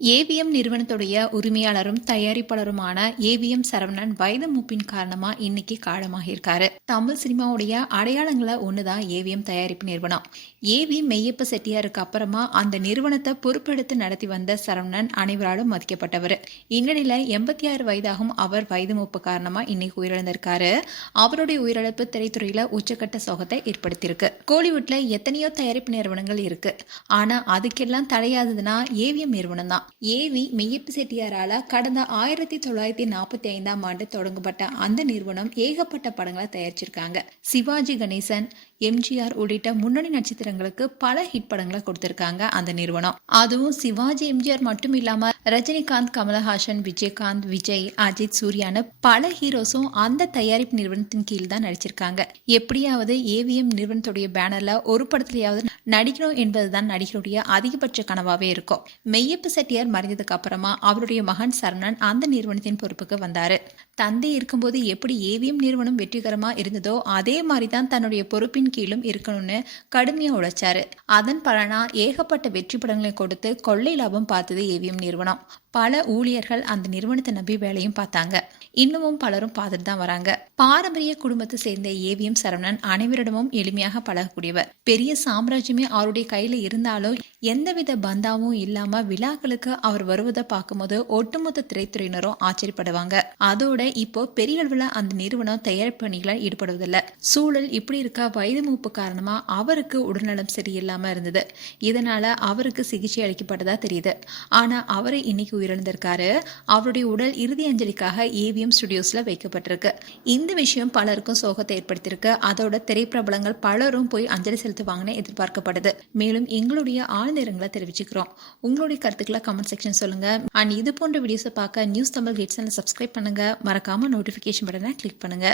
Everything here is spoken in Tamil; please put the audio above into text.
ஏவிஎம் நிறுவனத்துடைய உரிமையாளரும் தயாரிப்பாளருமான ஏவிஎம் சரவணன் வயது மூப்பின் காரணமா இன்னைக்கு காலமாகியிருக்காரு. தமிழ் சினிமாவுடைய அடையாளங்களை ஒண்ணுதான் ஏவிஎம் தயாரிப்பு நிறுவனம். ஏவி மெய்யப்ப செட்டியாருக்கு அப்புறமா அந்த நிறுவனத்தை பொறுப்பெடுத்து நடத்தி வந்த சரவணன் அனைவராலும் மதிக்கப்பட்டவர். இந்நிலையில 86 வயதாகும் அவர் வயது மூப்பு காரணமா இன்னைக்கு உயிரிழந்திருக்காரு. அவருடைய உயிரிழப்பு திரைத்துறையில உச்சக்கட்ட சோகத்தை ஏற்படுத்தியிருக்கு. கோலிவுட்ல எத்தனையோ தயாரிப்பு நிறுவனங்கள் இருக்கு, ஆனா அதுக்கெல்லாம் தடையாததுன்னா ஏவிஎம் நிறுவனம் தான். ஏவி மெய்யப்ப செட்டியாரால கடந்த 1945ஆம் ஆண்டு தொடங்கப்பட்ட அந்த நிறுவனம் ஏகப்பட்ட படங்களை தயாரிச்சிருக்காங்க. சிவாஜி கணேசன், எம்ஜிஆர் உள்ளிட்ட முன்னணி நட்சத்திரங்களுக்கு பல ஹிட் படங்களை கொடுத்திருக்காங்க அந்த நிறுவனம். அதுவும் சிவாஜி எம்ஜிஆர் மட்டும் இல்லாம ரஜினிகாந்த், கமலஹாசன், விஜயகாந்த், விஜய், அஜித், சூர்யான்னு பல ஹீரோஸும் அந்த தயாரிப்பு நிறுவனத்தின் கீழ் தான் நடிச்சிருக்காங்க. எப்படியாவது ஏவிஎம் நிறுவனத்துடைய பேனர்ல ஒரு படத்திலேயாவது நடிக்கணும் என்பதுதான் நடிகருடைய அதிகபட்ச கனவாவே இருக்கும். மெய்யப்ப செட்டியார் மறைந்ததுக்கு அப்புறமா அவருடைய மகன் சரவணன் அந்த நிறுவனத்தின் பொறுப்புக்கு வந்தாரு. தந்தை இருக்கும்போது எப்படி ஏவிஎம் நிறுவனம் வெற்றிகரமா இருந்ததோ அதே மாதிரிதான் தன்னுடைய பொறுப்பின் கீழும் இருக்கணும்னு கடுமையா உழைச்சாரு. அதன் பலனா ஏகப்பட்ட வெற்றி படங்களை கொடுத்து கொள்ளை லாபம் பார்த்தது ஏவிஎம் நிறுவனம். பல ஊழியர்கள் அந்த நிறுவனத்தை நம்பி வேலையும் பார்த்தாங்க. இன்னமும் பலரும் பார்த்துட்டு தான் வராங்க. பாரம்பரிய குடும்பத்தை சேர்ந்த ஏவிஎம் சரவணன் அனைவரிடமும் எளிமையாக பழகக்கூடியவர். பெரிய சாம்ராஜ்யமே அவருடைய கையில இருந்தாலும் எந்தவித பந்தாவும் இல்லாம விழாக்களுக்கு அவர் வருவதை பார்க்கும்போது ஒட்டுமொத்த திரைத்துறையினரும் ஆச்சரியப்படுவாங்க. அதோட இப்போ பெரிய அளவுல அந்த நிறுவனம் தயாரிப்பு பணிகளை ஈடுபடுவதில்லை. சூழல் இப்படி இருக்க வயது மூப்பு காரணமா அவருக்கு உடல்நலம் சரியில்லாம இருந்தது. இதனால அவருக்கு சிகிச்சை அளிக்கப்பட்டதா தெரியுது. ஆனா அவரை இன்னைக்கு உயிரிழந்திருக்காரு. அவருடைய உடல் இறுதி அஞ்சலிக்காக ஏவிஎம் ஸ்டுடியோஸ்ல வைக்கப்பட்டிருக்கு. இந்த விஷயம் பலருக்கும் சோகத்தை ஏற்படுத்தியிருக்கு. அதோட திரைப்பிரபலங்கள் பலரும் போய் அஞ்சலி செலுத்துவாங்கன்னு எதிர்பார்க்கப்படுது. மேலும் எங்களுடைய ஆழ்ந்த இரங்கலை தெரிவிச்சுக்கிறோம். உங்களுடைய கருத்துக்களை கமெண்ட் செக்ஷன் சொல்லுங்க. அண்ட் இது போன்ற வீடியோஸை பார்க்க நியூஸ் தமிழ் கிளிட்ஸ் சப்ஸ்கிரைப் பண்ணுங்க. மறக்காம நோட்டிபிகேஷன் பட்டனை கிளிக் பண்ணுங்க.